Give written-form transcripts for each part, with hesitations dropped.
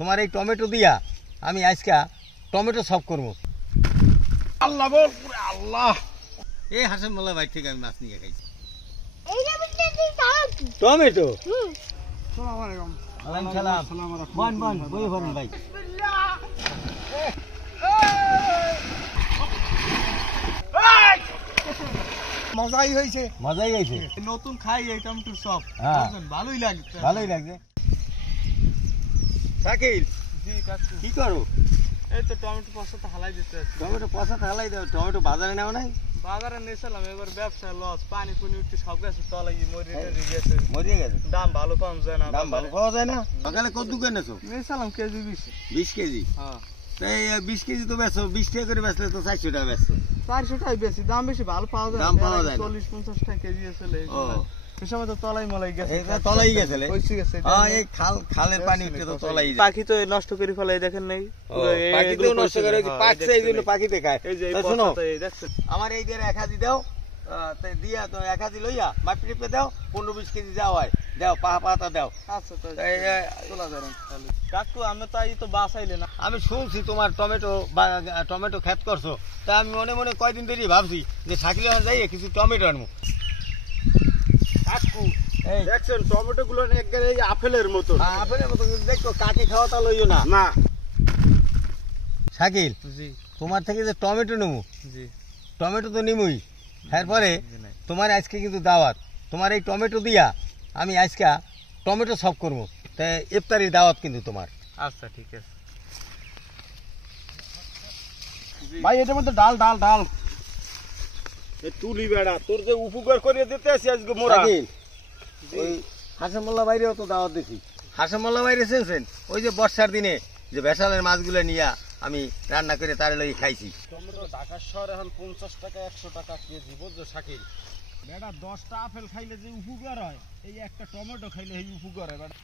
তোমার এই টমেটো দিয়া আমি আজকে টমেটো সব করবো। আল্লাহ বল আল্লাহ। এই হাসান মোল্লা ভাই থেকে আমি মাছ নিয়ে খাইছি। টমেটো আসসালামু আলাইকুম। ওয়ালাইকুম সালাম। বন বন বই ভরেন ভাই। মজাই হয়েছে, মজাই হয়েছে। নতুন খাই এই টমেটোর সব। হ্যাঁ। ভালোই লাগছে, ভালোই লাগছে। শাকিল জি কাকু। কি করো? এই তো টমেটো পয়সাটা হালাই দিতে আছি। টমেটো পয়সা হালাই দাও। টমেটো বাজারে নেও নাই? বাজারে নিয়েছিলাম, এবার ব্যবসা লস, পানি পুনি উঠতে সব গেছে তলাই, মরে গেছে। মরিয়ে গেছে। দাম ভালো পাওয়া যায় না। দাম ভালো পাওয়া যায় না। সকালে কত কেনেছো? নিয়েছিলাম কেজি 20 কেজি। হ্যাঁ, এই 20 কেজি তো বেচো, 20 টাকা করে বেচলে তো 400 টাকা বেচছো। 400 টাকাই বেশি, দাম বেশি, ভালো পাওয়া যায় না। দাম পাওয়া যায় না। 40-50 টাকা কেজি আসলে। ও, এই সময় তো তলাই মলাই গেছে। এটা তলাই গেছে। হইছে গেছে। হ্যাঁ, এই খালের পানি উঠে তো তলাই যায়। পাখি তো নষ্ট করে ফেলাই, দেখেন নাই? পাখি তো নষ্ট করে, পাকছে এই জন্য পাখি দেখায়। এই যে তা শোনো, দেখছেন, আমার এই দিয়ে 1 কেজি দাও, দিয়া তো 1 কেজি লইয়া মাপি টিপে দাও, 15-20 কেজি যাও হয় দাও, পাতা দাও। আচ্ছা তো এই, চলা যাবেন তাহলে। কাকু আমি তো এই তো বাসাইলে না। আমি শুনছি তোমার টমেটো ক্ষেত করছো, তা আমি মনে মনে কয়দিন ধরে ভাবছি যে শাকিল যাই কিছু টমেটো আনবো। কাকু এই দেখছেন টমেটো গুলো একবারে এই আপেলের মতো। আপেলের মতো, কিন্তু দেখো কাকে খাওয়াটা লইও না। না। শাকিল, জি তোমার থেকে যে টমেটো নেবো, জি। টমেটো তো নিমই, তারপরে তোমার আজকে কিন্তু দাওয়াত। তোমার এই টমেটো দিয়া আমি আজকে টমেটো সব করবো, তাই ইফতারির দাওয়াত কিন্তু তোমার। আচ্ছা ঠিক আছে ভাই। এটার মধ্যে ডাল ডাল ডাল তুলি বেড়া, তোর যে উপকার করে দিতে আসি আজকে মোরা। শাকিল, ওই হাসান মোল্লা বাইরেও তো দাওয়াত দেখি। হাসান মোল্লা বাইরে এসেছেন ওই যে বর্ষার দিনে যে ভেসালের মাছগুলো নিয়ে আমি রান্না করে তার লই খাইছি। টমেটো ঢাকা শহর এখন 50 টাকা 100 টাকা কেজি, বুঝছো শাকিল? বেটা 10টা আপেল খাইলে যে উপকার হয়, এই একটা টমেটো খাইলে এই উপকার হয় বেটা।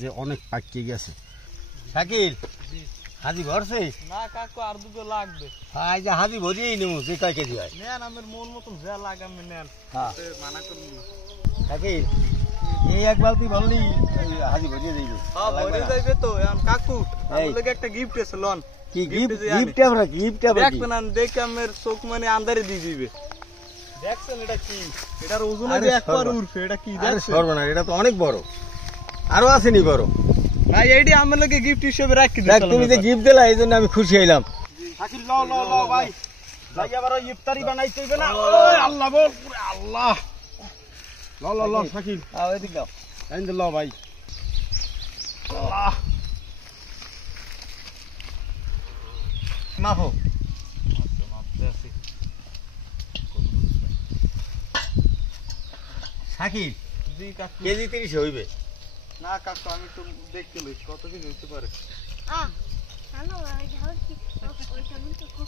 যে অনেক পাকিয়ে গেছে। শাকিল, হাজি ভরছে? না কাকু, আর দুটো লাগবে। হ্যাঁ, যে হাজি ভরিয়েই নেবো, যে কয় কেজি হয়। নেন, আমার মন মতন যা লাগে আমি নেন। হ্যাঁ মানা করুন না। শাকিল, এই এক বালতি বললি হাজি ভরিয়ে দিবি। হ্যাঁ ভরে যাইবে তো। এখন কাকু এই। আমার লাগে একটা গিফট আছে, লন। কি gift যে আনে। গিফট আমরা গিফট আমরা কি? দেখবেন, আমি দেখে আমার চোখ মানে আন্দারে দিয়ে দিবে। দেখছেন এটা কি? এটার ওজন আরে হবে একবার সর্বনাশ। উঠবে। এটা কি আরে দেখছেন? সর্বনাশ, এটা তো অনেক বড়, আরো আসেনি বড়। ভাই এইটি আমার লাগে গিফট হিসেবে রাখি দেখ, তুমি যে গিফট দিলা এই জন্য আমি খুশি হইলাম। শাকিল ল ল ল ভাই, ভাই আবার ওই ইফতারি বানাইতে হইবে না। ওই আল্লাহ বল আল্লাহ। ল ল ল শাকিল, এদিক দাও। আইন দে ল ভাই। আল্লাহ মাফো। শাকিল, জি কাকু। কেজি 30 হইবে। না কাকু, আমি তো দেখতে লইছি কত কিছু হইতে পারে।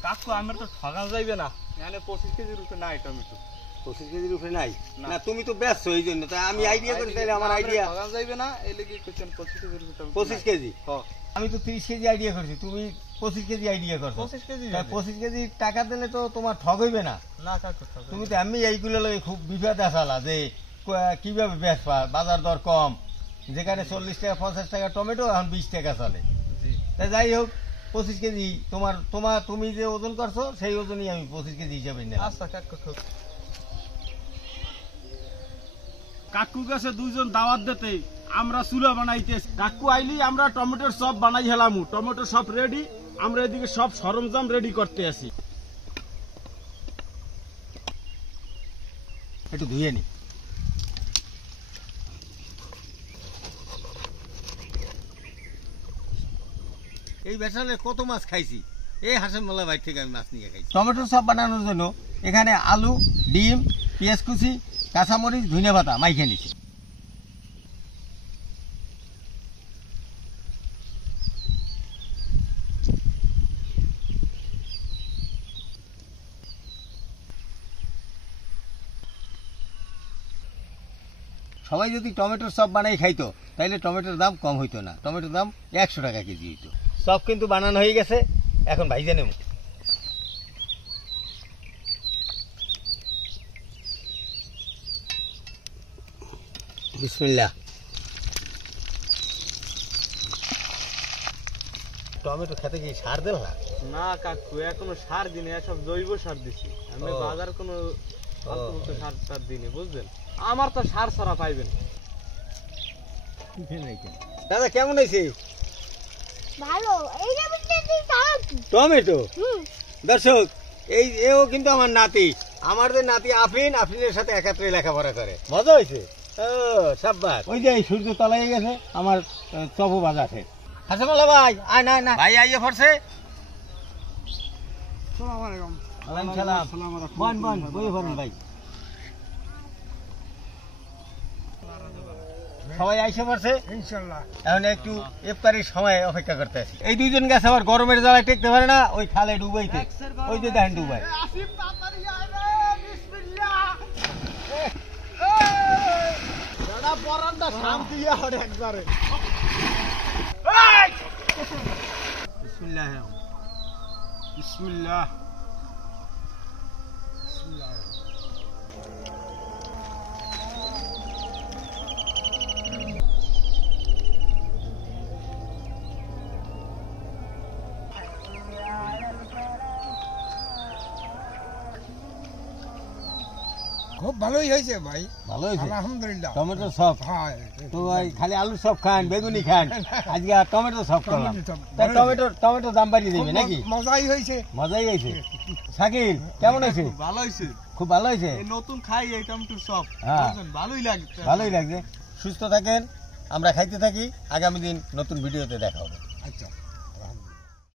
কাকু আমার তো ঠগাও যাইবে না, মানে 25 কেজির উপরে নাই টমেটো। 25 কেজির উপরে নাই? না। না, তুমি তো বেচছো এই জন্য, তাই আমি আইডিয়া করি, তাহলে আমার আইডিয়া ঠগাও যাইবে না, এই লাগি কোশ্চেন 25 কেজির উপরে টমেটো। 25 কেজি। হ্যাঁ আমি তো 30 কেজি আইডিয়া করছি, তুমি 25 কেজি আইডিয়া করছো। 25 কেজি। তাই 25 কেজি টাকা দিলে তো তোমার ঠগ হইবে না। না কাকু ঠগাও। তুমি তো আমি এইগুলো লই খুব বিপদ আসালা যে কিভাবে বেচবা, বাজার দর কম, যেখানে 40 টাকা 50 টাকা টমেটো এখন 20 টাকা চলে। জি তাই যাই হোক, 25 কেজি তুমি যে ওজন করছো সেই ওজনই আমি 25 কেজি হিসাবে নিলাম। আচ্ছা কাকু। কাকু কাছে দুইজন দাওয়াত দিতে আমরা চুলা বানাইতেছি। কাকু আইলি আমরা টমেটোর চপ বানাই হেলামু। টমেটো সব রেডি, আমরা এদিকে সব সরঞ্জাম রেডি করতে আছি। একটু ধুয়ে নি। এই বেসালে কত মাছ খাইছি, এই হাসান মোল্লা ভাই থেকে আমি মাছ নিয়ে খাইছি। টমেটো সব বানানোর জন্য এখানে আলু, ডিম, পেঁয়াজ কুচি, কাঁচামরিচ, ধনিয়া পাতা মাইখে নিছি। সবাই যদি টমেটোর চপ বানাই খাইতো তাহলে টমেটোর দাম কম হইতো না, টমেটোর দাম 100 টাকা কেজি হইতো। চপ কিন্তু বানানো হয়ে গেছে, এখন ভাইজে নেব। বিসমিল্লাহ। টমেটো খেতে কি সার দিল না? না কাকু এখনো সার দিনে সব জৈব সার দিছি আমি ও। বাজার কোনো সার সার দিনে বুঝলেন আমার তো সার ছাড়া পাইবেন দাদা কেমন হয়েছে ভালো এই যে বুঝতে সারা টমেটো? হুম দর্শক এও কিন্তু আমার নাতি, আমাদের নাতি আফরিনের সাথে একাত্রে লেখাপড়া করে। মজা হয়েছে। ও সাব্বাস। ওই যে সূর্য তলায় গেছে আমার চপও বাজা আছে। হাসানুল্লাহ ভাই আয় না না ভাই আইয়ে পড়ছে। আসসালামু আলাইকুম। ওয়ালাইকুম সালাম। বন বন বই পড়ুন ভাই। সবাই আইসে পড়ছে ইনশাআল্লাহ। এখন একটু ইফতারির সময় অপেক্ষা করতে আছি। এই দুইজন গেছে আবার গরমের জ্বালায় টেকতে পারে না, ওই খালে ডুবাইতে। ওই যে দেখেন ডুবাই। আসিফ তাড়াতাড়ি আয় রে বিসমিল্লাহ। বড়া পরানটা শান্তি আর একবারে। বিসমিল্লাহ। বিসমিল্লাহ। খুব ভালোই হয়েছে ভাই, ভালো হয়েছে আলহামদুলিল্লাহ। টমেটো সব। হ্যাঁ, তো ভাই খালি আলু সব খান, বেগুনি খান, আজকে আর টমেটো সব করলাম। টমেটো সব। তাই টমেটো দাম বাড়িয়ে দেবে নাকি? মজাই হয়েছে। মজাই হয়েছে। শাকিল কেমন হয়েছে? ভালো হয়েছে খুব ভালো হয়েছে। নতুন খাই এই টমেটোর সব হ্যাঁ ভালোই লাগে ভালোই লাগছে। সুস্থ থাকেন, আমরা খাইতে থাকি। আগামী দিন নতুন ভিডিওতে দেখা হবে। আচ্ছা।